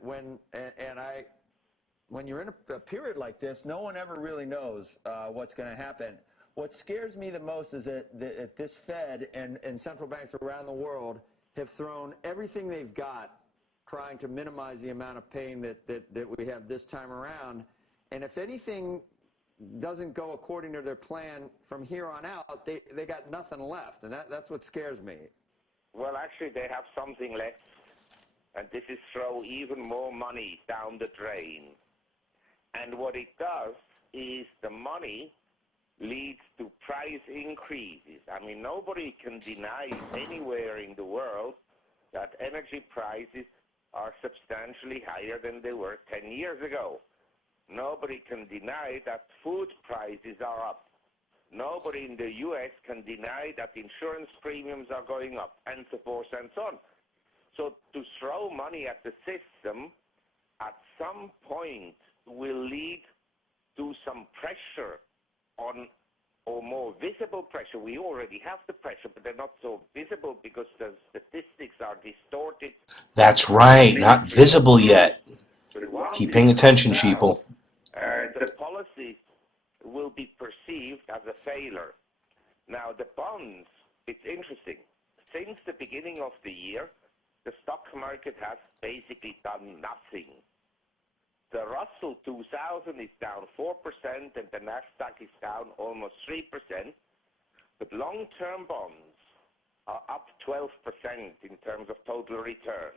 when you're in a period like this, no one ever really knows what's going to happen. What scares me the most is that this Fed and central banks around the world have thrown everything they've got trying to minimize the amount of pain that we have this time around. And if anything doesn't go according to their plan from here on out, they got nothing left. And that's what scares me. Well, actually, they have something left. And this is throw even more money down the drain. And what it does is the money leads to price increases. I mean, nobody can deny anywhere in the world that energy prices are substantially higher than they were 10 years ago. Nobody can deny that food prices are up. Nobody in the U.S. can deny that insurance premiums are going up, and so forth and so on. So to throw money at the system at some point will lead to some pressure on, or more visible pressure. We already have the pressure, but they're not so visible because the statistics are distorted. That's right, not visible yet. Keep paying attention, sheeple. The policy will be perceived as a failure. Now, the bonds, it's interesting. Since the beginning of the year, the stock market has basically done nothing. The Russell 2000 is down 4%, and the Nasdaq is down almost 3%. But long-term bonds are up 12% in terms of total return.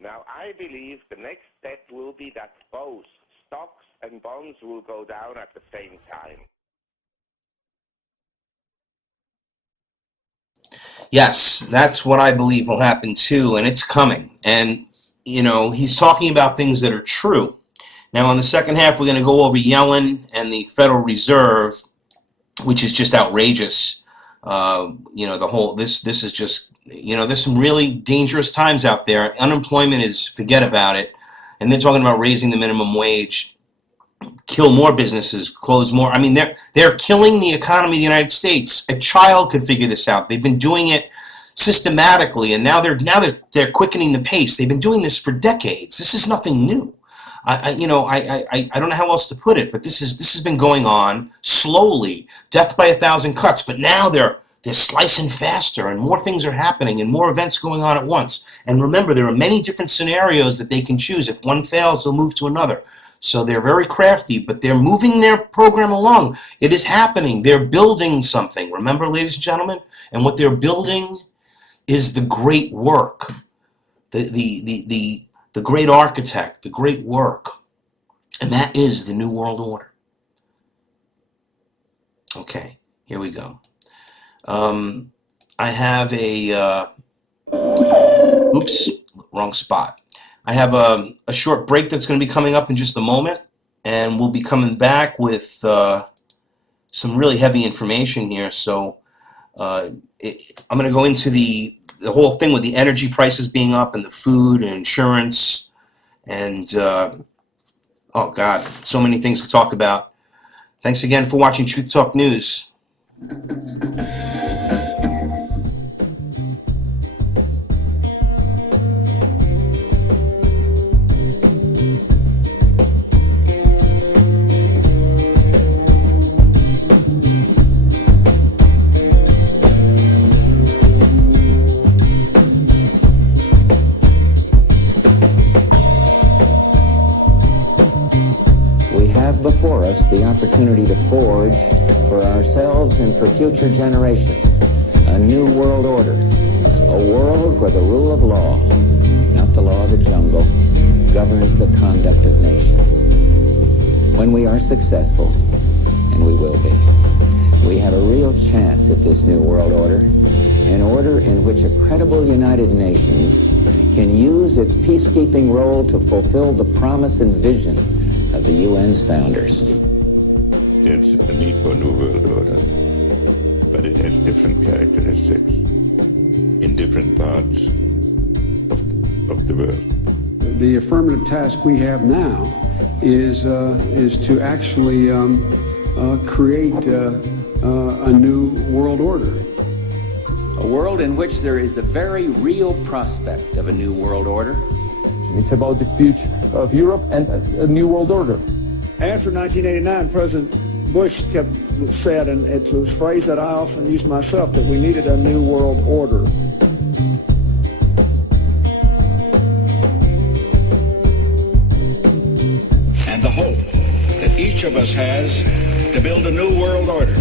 Now, I believe the next step will be that both stocks and bonds will go down at the same time. Yes, that's what I believe will happen too, and it's coming. And, you know, he's talking about things that are true. Now, in the second half, we're going to go over Yellen and the Federal Reserve, which is just outrageous. You know, the whole, this is just, you know, there's some really dangerous times out there. Unemployment is, forget about it. And they're talking about raising the minimum wage, kill more businesses, close more. I mean, they're killing the economy of the United States. A child could figure this out. They've been doing it systematically, and now they're quickening the pace. They've been doing this for decades. This is nothing new. I don't know how else to put it, but this has been going on slowly, death by 1,000 cuts. But now they're slicing faster, and more things are happening, and more events going on at once. And remember, there are many different scenarios that they can choose. If one fails, they'll move to another. So they're very crafty, but they're moving their program along. It is happening. They're building something. Remember, ladies and gentlemen, and what they're building is the great work, the great architect, the great work, and that is the New World Order. Okay, here we go. I have a, oops, wrong spot. I have a short break that's going to be coming up in just a moment, and we'll be coming back with some really heavy information here. So I'm going to go into the whole thing with the energy prices being up and the food and insurance and, oh God, so many things to talk about. Thanks again for watching Truth Talk News. Before us the opportunity to forge for ourselves and for future generations a new world order, a world where the rule of law, not the law of the jungle, governs the conduct of nations. When we are successful, and we will be, we have a real chance at this new world order, an order in which a credible United Nations can use its peacekeeping role to fulfill the promise and vision of the UN's founders. There's a need for a new world order, but it has different characteristics in different parts of the world. The affirmative task we have now is to actually create a new world order. A world in which there is the very real prospect of a new world order, generation. It's about the future of Europe and a new world order. After 1989, President Bush said, and it's a phrase that I often use myself, that we needed a new world order. And the hope that each of us has to build a new world order.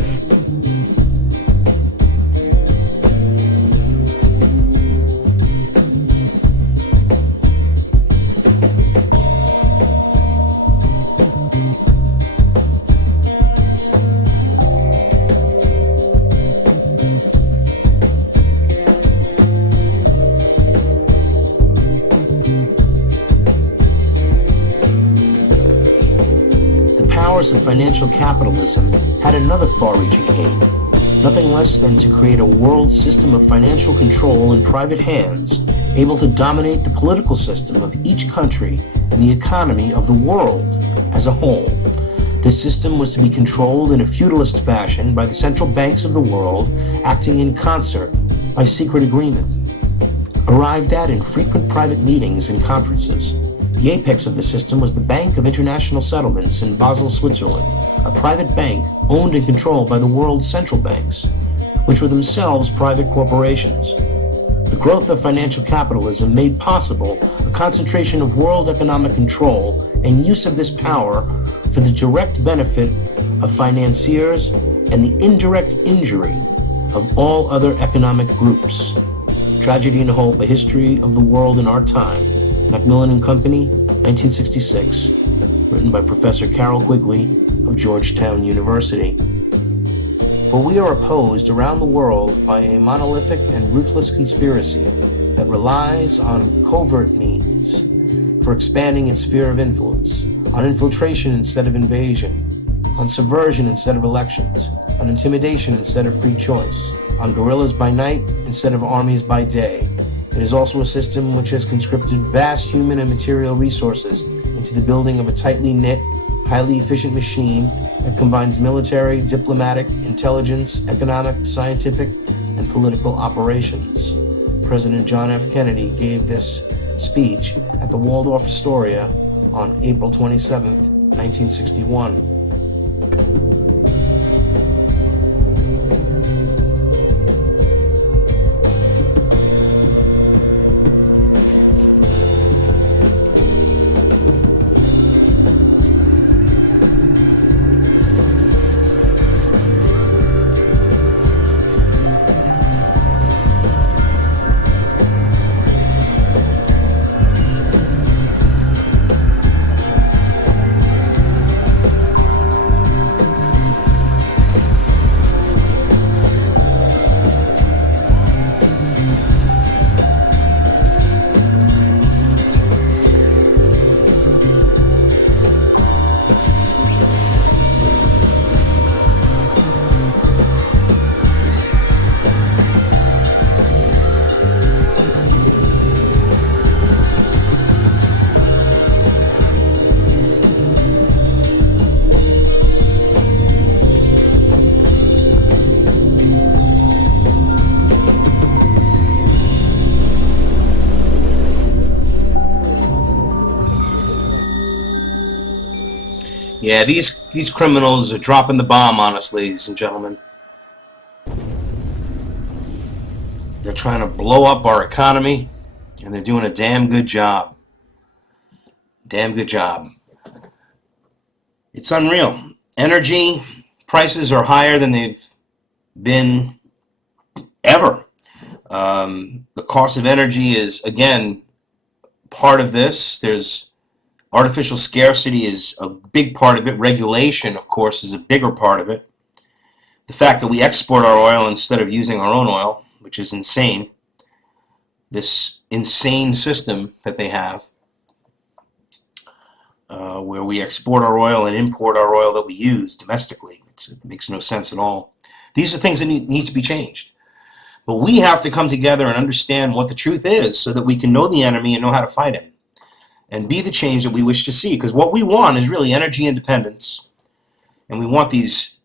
Of financial capitalism had another far-reaching aim, nothing less than to create a world system of financial control in private hands, able to dominate the political system of each country and the economy of the world as a whole. This system was to be controlled in a feudalist fashion by the central banks of the world, acting in concert by secret agreement, arrived at in frequent private meetings and conferences. The apex of the system was the Bank of International Settlements in Basel, Switzerland, a private bank owned and controlled by the world's central banks, which were themselves private corporations. The growth of financial capitalism made possible a concentration of world economic control and use of this power for the direct benefit of financiers and the indirect injury of all other economic groups. Tragedy and Hope, A History of the World in Our Time, Macmillan and Company, 1966, written by Professor Carroll Quigley of Georgetown University. For we are opposed around the world by a monolithic and ruthless conspiracy that relies on covert means for expanding its sphere of influence, on infiltration instead of invasion, on subversion instead of elections, on intimidation instead of free choice, on guerrillas by night instead of armies by day. It is also a system which has conscripted vast human and material resources into the building of a tightly knit, highly efficient machine that combines military, diplomatic, intelligence, economic, scientific, and political operations. President John F. Kennedy gave this speech at the Waldorf Astoria on April 27, 1961. Yeah, these criminals are dropping the bomb on us, ladies and gentlemen. They're trying to blow up our economy, and they're doing a damn good job. Damn good job. It's unreal. Energy prices are higher than they've been ever. The cost of energy is, again, part of this. There's artificial scarcity is a big part of it. Regulation, of course, is a bigger part of it. The fact that we export our oil instead of using our own oil, which is insane. This insane system that they have, where we export our oil and import our oil that we use domestically. It makes no sense at all. These are things that need to be changed. But we have to come together and understand what the truth is so that we can know the enemy and know how to fight him and be the change that we wish to see. Because what we want is really energy independence. And we want these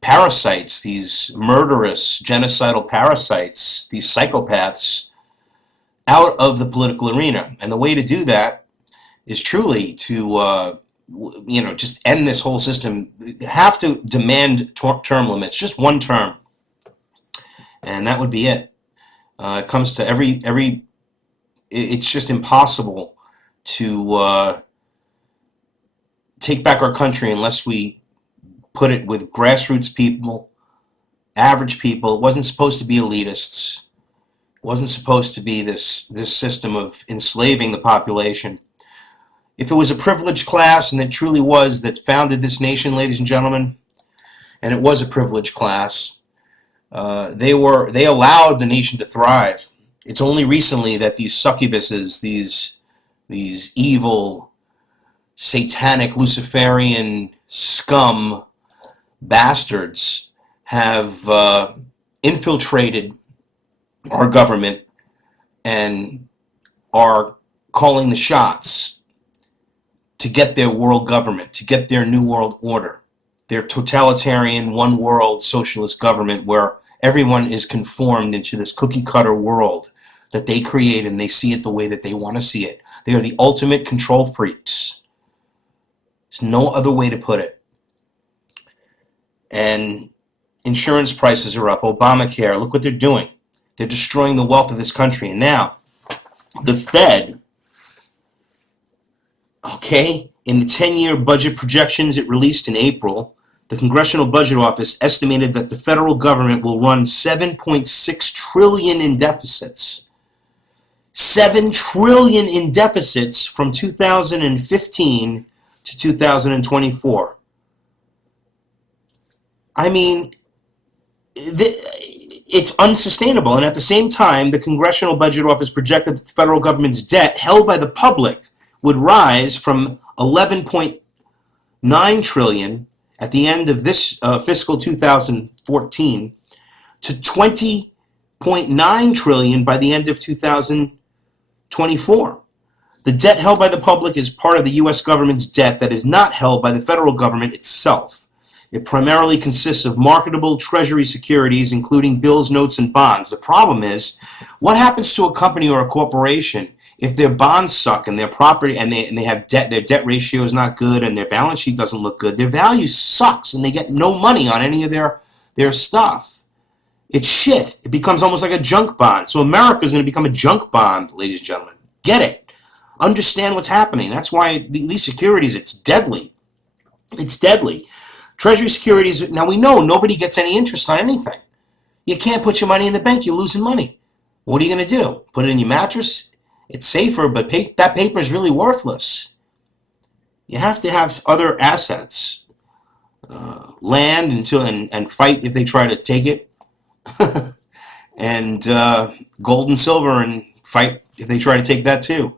parasites, these murderous, genocidal parasites, these psychopaths, out of the political arena. And the way to do that is truly to, just end this whole system. You have to demand term limits, just one term. And that would be it. It comes to it's just impossible to take back our country unless we put it with grassroots people, average people. It wasn't supposed to be elitists. It wasn't supposed to be this system of enslaving the population. If it was a privileged class, and it truly was, that founded this nation, ladies and gentlemen, and it was a privileged class, they allowed the nation to thrive. It's only recently that these succubuses, these evil, satanic, Luciferian scum bastards have infiltrated our government and are calling the shots to get their world government, to get their new world order, their totalitarian one world socialist government where everyone is conformed into this cookie cutter world that they create, and they see it the way that they want to see it. They are the ultimate control freaks. There's no other way to put it. And insurance prices are up. Obamacare, look what they're doing. They're destroying the wealth of this country. And now, the Fed, okay, in the 10-year budget projections it released in April, the Congressional Budget Office estimated that the federal government will run $7.6 trillion in deficits. $7 trillion in deficits from 2015 to 2024. I mean, it's unsustainable. And at the same time, the Congressional Budget Office projected that the federal government's debt held by the public would rise from $11.9 trillion at the end of this fiscal 2014 to $20.9 trillion by the end of 2024. The debt held by the public is part of the U.S. government's debt that is not held by the federal government itself. It primarily consists of marketable treasury securities, including bills, notes, and bonds. The problem is, what happens to a company or a corporation if their bonds suck and their property and they have debt, their debt ratio is not good and their balance sheet doesn't look good? Their value sucks and they get no money on any of their stuff. It's shit. It becomes almost like a junk bond. So America is going to become a junk bond, ladies and gentlemen. Get it. Understand what's happening. That's why these securities, it's deadly. It's deadly. Treasury securities, now we know nobody gets any interest on anything. You can't put your money in the bank, you're losing money. What are you going to do? Put it in your mattress? It's safer, but that paper is really worthless. You have to have other assets. Land and fight if they try to take it. And gold and silver and fight if they try to take that too.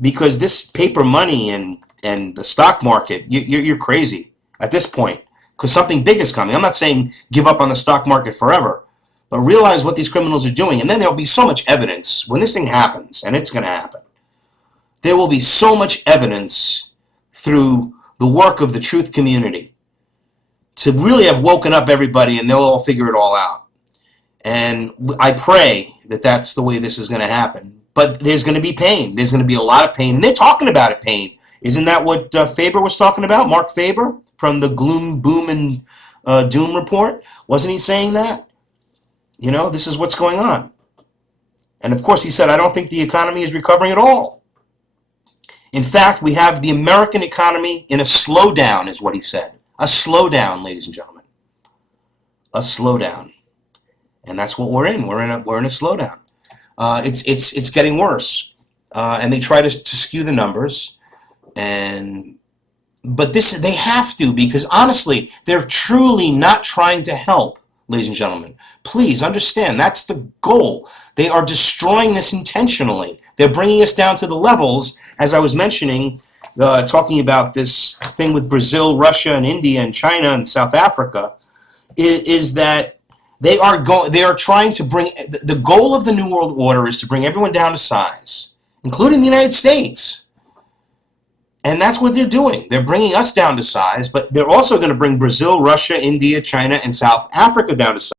Because this paper money and the stock market, you're crazy at this point, because something big is coming. I'm not saying give up on the stock market forever, but realize what these criminals are doing, and then there'll be so much evidence when this thing happens, and it's going to happen. There will be so much evidence through the work of the truth community to really have woken up everybody, and they'll all figure it all out. And I pray that that's the way this is going to happen. But there's going to be pain. There's going to be a lot of pain, and they're talking about it, pain. Isn't that what Faber was talking about? Mark Faber from the Gloom, Boom, and Doom report? Wasn't he saying that? You know, this is what's going on. And of course he said, I don't think the economy is recovering at all. In fact, we have the American economy in a slowdown, is what he said. A slowdown, ladies and gentlemen. A slowdown. And that's what we're in. We're in a slowdown. It's getting worse. And they try to skew the numbers. But they have to, because honestly, they're truly not trying to help, ladies and gentlemen. Please understand, that's the goal. They are destroying this intentionally. They're bringing us down to the levels, as I was mentioning, talking about this thing with Brazil, Russia, and India, and China, and South Africa, is that they are trying to bring, the goal of the New World Order is to bring everyone down to size, including the United States. And that's what they're doing. They're bringing us down to size, but they're also going to bring Brazil, Russia, India, China, and South Africa down to size.